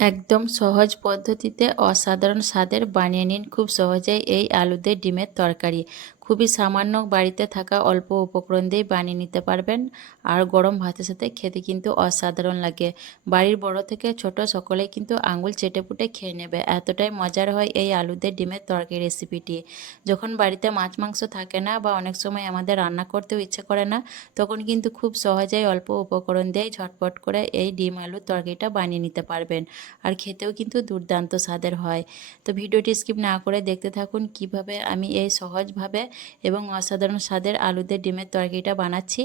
একদম সহজ পদ্ধতিতে অসাধারণ স্বাদের বানিয়ে নিন। খুব সহজেই এই আলুদের ডিমের তরকারি। খুবই সামান্য বাড়িতে থাকা অল্প উপকরণ দিয়েই বানিয়ে নিতে পারবেন। আর গরম ভাতের সাথে খেতে কিন্তু অসাধারণ লাগে। বাড়ির বড় থেকে ছোট সকলেই কিন্তু আঙুল চেটে পুটে খেয়ে নেবে। এতটাই মজার হয় এই আলুদের ডিমের তরকারি রেসিপিটি। যখন বাড়িতে মাছ মাংস থাকে না বা অনেক সময় আমাদের রান্না করতেও ইচ্ছে করে না, তখন কিন্তু খুব সহজেই অল্প উপকরণ দিয়েই ঝটপট করে এই ডিম আলুর তরকারিটা বানিয়ে নিতে পারবেন। আর খেতেও কিন্তু দুর্দান্ত স্বাদের হয়। তো ভিডিওটি স্কিপ না করে দেখতে থাকুন কীভাবে আমি এই সহজভাবে এবং অসাধারণ স্বাদের আলুদের ডিমের তরকারিটা বানাচ্ছি।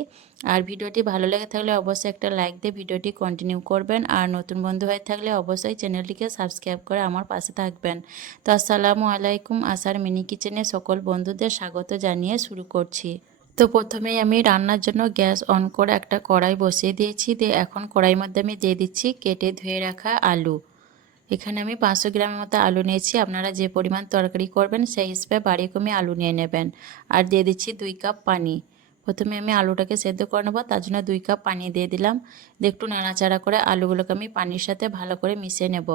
আর ভিডিওটি ভালো লেগে থাকলে অবশ্যই একটা লাইক দিয়ে ভিডিওটি কন্টিনিউ করবেন। আর নতুন বন্ধু হয়ে থাকলে অবশ্যই চ্যানেলটিকে সাবস্ক্রাইব করে আমার পাশে থাকবেন। তো আসসালামু আলাইকুম, আসার মিনি কিচেনে সকল বন্ধুদের স্বাগত জানিয়ে শুরু করছি। তো প্রথমেই আমি রান্নার জন্য গ্যাস অন করে একটা কড়াই বসিয়ে দিয়েছি। দিয়ে এখন কড়াইয়ের মধ্যে আমি দিয়ে দিচ্ছি কেটে ধুয়ে রাখা আলু। এখানে আমি পাঁচশো গ্রামের মতো আলু নিয়েছি। আপনারা যে পরিমাণ তরকারি করবেন, সেই হিসেবে বাড়ি কমে আলু নিয়ে নেবেন। আর দিয়ে দিচ্ছি দুই কাপ পানি। প্রথমে আমি আলুটাকে সেদ্ধ করে নেব, তার জন্য দুই কাপ পানি দিয়ে দিলাম। একটু নাড়াচাড়া করে আলুগুলোকে আমি পানির সাথে ভালো করে মিশিয়ে নেব।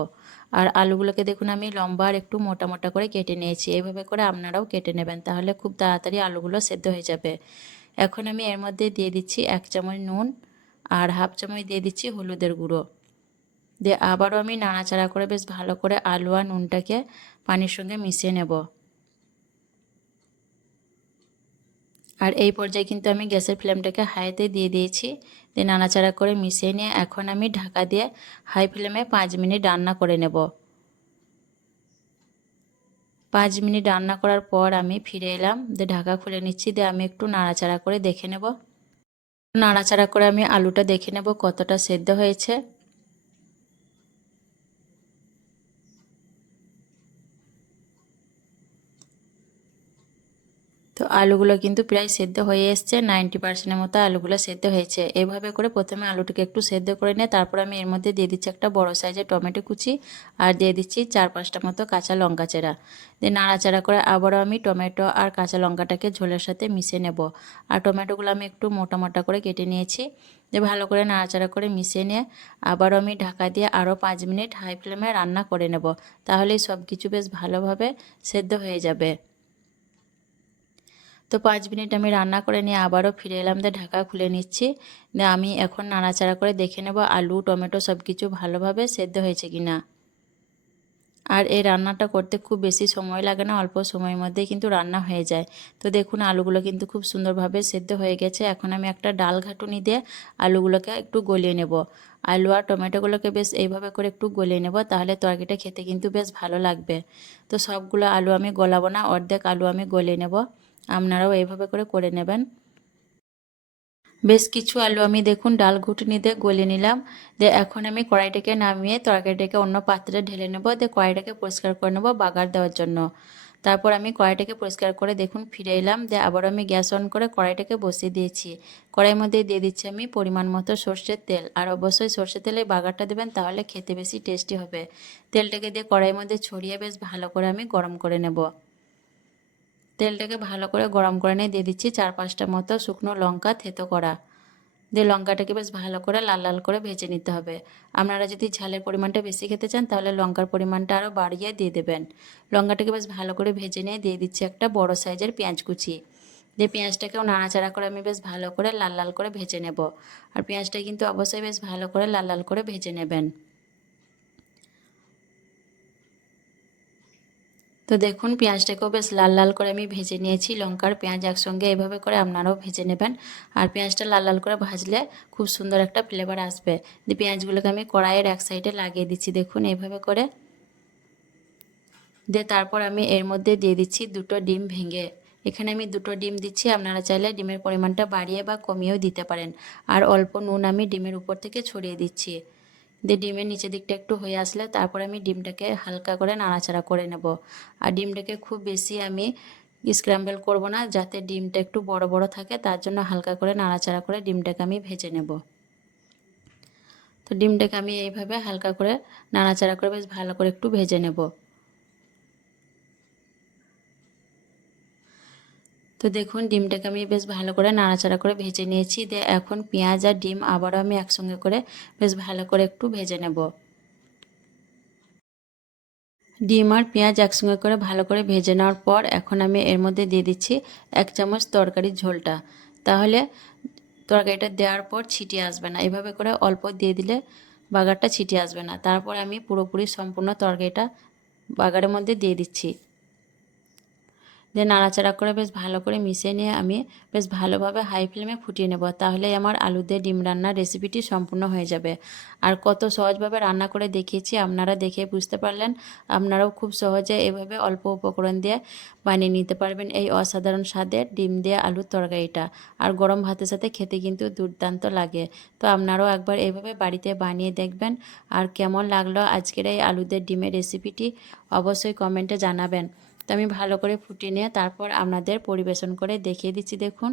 আর আলুগুলোকে দেখুন, আমি লম্বা আর একটু মোটা মোটা করে কেটে নিয়েছি। এইভাবে করে আপনারাও কেটে নেবেন, তাহলে খুব তাড়াতাড়ি আলুগুলো সেদ্ধ হয়ে যাবে। এখন আমি এর মধ্যে দিয়ে দিচ্ছি এক চামচ নুন আর হাফ চামচ দিয়ে দিচ্ছি হলুদের গুঁড়ো। দিয়ে আবারও আমি নাড়াচাড়া করে বেশ ভালো করে আলু আর নুনটাকে পানির সঙ্গে মিশিয়ে নেব। আর এই পর্যায়ে কিন্তু আমি গ্যাসের ফ্লেমটাকে হাইতে দিয়ে দিয়েছি, দিয়ে নাড়াচাড়া করে মিশিয়ে নিয়ে এখন আমি ঢাকা দিয়ে হাই ফ্লেমে পাঁচ মিনিট রান্না করে নেব। পাঁচ মিনিট রান্না করার পর আমি ফিরে এলাম, দিয়ে ঢাকা খুলে নিচ্ছি, দিয়ে আমি একটু নাড়াচাড়া করে দেখে নেব। নাড়াচাড়া করে আমি আলুটা দেখে নেব কতটা সেদ্ধ হয়েছে। তো আলুগুলো কিন্তু প্রায় সেদ্ধ হয়ে এসছে নাইনটি পার্সেন্টের মতো আলুগুলো সেদ্ধ হয়েছে। এভাবে করে প্রথমে আলুটিকে একটু সেদ্ধ করে নিয়ে, তারপর আমি এর মধ্যে দিয়ে দিচ্ছি একটা বড় সাইজের টমেটো কুচি আর দিয়ে দিচ্ছি চার পাঁচটা মতো কাঁচা লঙ্কা চেরা। দিয়ে নাড়াচাড়া করে আবারও আমি টমেটো আর কাঁচা লঙ্কাটাকে ঝোলের সাথে মিশিয়ে নেব। আর টমেটোগুলো আমি একটু মোটা মোটা করে কেটে নিয়েছি। দিয়ে ভালো করে নাড়াচাড়া করে মিশিয়ে নিয়ে আবারও আমি ঢাকা দিয়ে আরও পাঁচ মিনিট হাই ফ্লেমে রান্না করে নেব। তাহলেই সব কিছু বেশ ভালোভাবে সেদ্ধ হয়ে যাবে। তো পাঁচ মিনিট আমি রান্না করে নিয়ে আবারও ফিরে এলাম। দিয়ে ঢাকা খুলে নিচ্ছি। দিয়ে আমি এখন নাড়াচাড়া করে দেখে নেব আলু, টমেটো সব কিছু ভালোভাবে সেদ্ধ হয়েছে কি না আর এই রান্নাটা করতে খুব বেশি সময় লাগে না, অল্প সময়ের মধ্যেই কিন্তু রান্না হয়ে যায়। তো দেখুন, আলুগুলো কিন্তু খুব সুন্দরভাবে সেদ্ধ হয়ে গেছে। এখন আমি একটা ডাল ঘাটুনি দিয়ে আলুগুলোকে একটু গলিয়ে নেব। আলু আর টমেটোগুলোকে বেশ এইভাবে করে একটু গলিয়ে নেব, তাহলে তরকারিটা খেতে কিন্তু বেশ ভালো লাগবে। তো সবগুলো আলু আমি গলাবো না, অর্ধেক আলু আমি গলিয়ে নেব। আপনারাও এইভাবে করে করে নেবেন। বেশ কিছু আলু আমি দেখুন ডাল ঘুটনি দিয়ে গলে নিলাম। দিয়ে এখন আমি কড়াইটাকে নামিয়ে তরকারিটাকে অন্য পাত্রে ঢেলে নেব। দিয়ে কড়াইটাকে পরিষ্কার করে নেব বাগার দেওয়ার জন্য। তারপর আমি কড়াইটাকে পরিষ্কার করে দেখুন ফিরে এলাম। দিয়ে আবার আমি গ্যাস অন করে কড়াইটাকে বসিয়ে দিয়েছি। কড়াইয়ের মধ্যে দিয়ে দিচ্ছি আমি পরিমাণ মতো সর্ষের তেল। আর অবশ্যই সর্ষের তেলে বাগারটা দেবেন তাহলে খেতে বেশি টেস্টি হবে। তেলটাকে দিয়ে কড়াইয়ের মধ্যে ছড়িয়ে বেশ ভালো করে আমি গরম করে নেব। তেলটাকে ভালো করে গরম করে নিয়ে দিয়ে দিচ্ছি চার পাঁচটা মতো শুকনো লঙ্কা থেতো করা। দিয়ে লঙ্কাটাকে বেশ ভালো করে লাল লাল করে ভেজে নিতে হবে। আপনারা যদি ঝালের পরিমাণটা বেশি খেতে চান তাহলে লঙ্কার পরিমাণটা আরও বাড়িয়ে দিয়ে দেবেন। লঙ্কাটাকে বেশ ভালো করে ভেজে নিয়ে দিয়ে দিচ্ছি একটা বড় সাইজের পেঁয়াজ কুচি। দিয়ে পেঁয়াজটাকেও নাড়াচাড়া করে আমি বেশ ভালো করে লাল লাল করে ভেজে নেব। আর পেঁয়াজটা কিন্তু অবশ্যই বেশ ভালো করে লাল লাল করে ভেজে নেবেন। তো দেখুন পেঁয়াজটাকেও বেশ লাল লাল করে আমি ভেজে নিয়েছি। লঙ্কার পেঁয়াজ একসঙ্গে এভাবে করে আপনারাও ভেজে নেবেন। আর পেঁয়াজটা লাল লাল করে ভাজলে খুব সুন্দর একটা ফ্লেভার আসবে। দিয়ে পেঁয়াজগুলোকে আমি কড়াইয়ের এক সাইডে লাগিয়ে দিচ্ছি, দেখুন এইভাবে করে। দিয়ে তারপর আমি এর মধ্যে দিয়ে দিচ্ছি দুটো ডিম ভেঙে। এখানে আমি দুটো ডিম দিচ্ছি, আপনারা চাইলে ডিমের পরিমাণটা বাড়িয়ে বা কমিয়েও দিতে পারেন। আর অল্প নুন আমি ডিমের উপর থেকে ছড়িয়ে দিচ্ছি। দিয়ে ডিমের নিচের দিকটা একটু হয়ে আসলে তারপরে আমি ডিমটাকে হালকা করে নাড়াচাড়া করে নেব। আর ডিমটাকে খুব বেশি আমি স্ক্র্যাম্বল করব না, যাতে ডিমটা একটু বড় বড় থাকে, তার জন্য হালকা করে নাড়াচাড়া করে ডিমটাকে আমি ভেজে নেব। তো ডিমটাকে আমি এইভাবে হালকা করে নাড়াচাড়া করে বেশ ভালো করে একটু ভেজে নেব। তো দেখুন, ডিমটাকে আমি বেশ ভালো করে নাড়াচাড়া করে ভেজে নিয়েছি। দিয়ে এখন পেঁয়াজ আর ডিম আবারও আমি একসঙ্গে করে বেশ ভালো করে একটু ভেজে নেব। ডিম আর পেঁয়াজ একসঙ্গে করে ভালো করে ভেজে নেওয়ার পর এখন আমি এর মধ্যে দিয়ে দিচ্ছি এক চামচ তরকারির ঝোলটা। তাহলে তরকারিটা দেওয়ার পর ছিটিয়ে আসবে না। এভাবে করে অল্প দিয়ে দিলে বাগারটা ছিটিয়ে আসবে না। তারপর আমি পুরোপুরি সম্পূর্ণ তরকারিটা বাগারের মধ্যে দিয়ে দিচ্ছি। দিয়ে নাড়াচাড়া করে বেশ ভালো করে মিশিয়ে নিয়ে আমি বেশ ভালোভাবে হাই ফ্লেমে ফুটিয়ে নেব। তাহলে আমার আলু দিয়ে ডিম রান্নার রেসিপিটি সম্পূর্ণ হয়ে যাবে। আর কত সহজভাবে রান্না করে দেখিয়েছি, আপনারা দেখে বুঝতে পারলেন। আপনারাও খুব সহজে এভাবে অল্প উপকরণ দিয়ে বানিয়ে নিতে পারবেন এই অসাধারণ স্বাদের ডিম দিয়ে আলুর তরকারিটা। আর গরম ভাতের সাথে খেতে কিন্তু দুর্দান্ত লাগে। তো আপনারাও একবার এইভাবে বাড়িতে বানিয়ে দেখবেন। আর কেমন লাগল আজকের এই আলুদের ডিমের রেসিপিটি অবশ্যই কমেন্টে জানাবেন। তো আমি ভালো করে ফুটিয়ে নিয়ে তারপর আপনাদের পরিবেশন করে দেখিয়ে দিচ্ছি, দেখুন।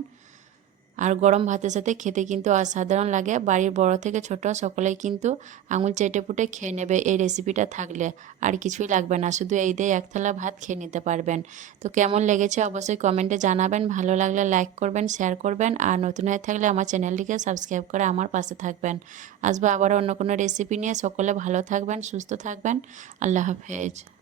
আর গরম ভাতের সাথে খেতে কিন্তু অসাধারণ লাগে। বাড়ির বড় থেকে ছোট সকলেই কিন্তু আঙুল চেটে ফুটে খেয়ে নেবে এই রেসিপিটা থাকলে। আর কিছুই লাগবে না, শুধু এই দিয়ে এক থালা ভাত খেয়ে নিতে পারবেন। তো কেমন লেগেছে অবশ্যই কমেন্টে জানাবেন। ভালো লাগলে লাইক করবেন শেয়ার করবেন। আর নতুন হয়ে থাকলে আমার চ্যানেলটিকে সাবস্ক্রাইব করে আমার পাশে থাকবেন। আসব আবার অন্য কোনো রেসিপি নিয়ে। সকলে ভালো থাকবেন, সুস্থ থাকবেন। আল্লাহ হাফেজ।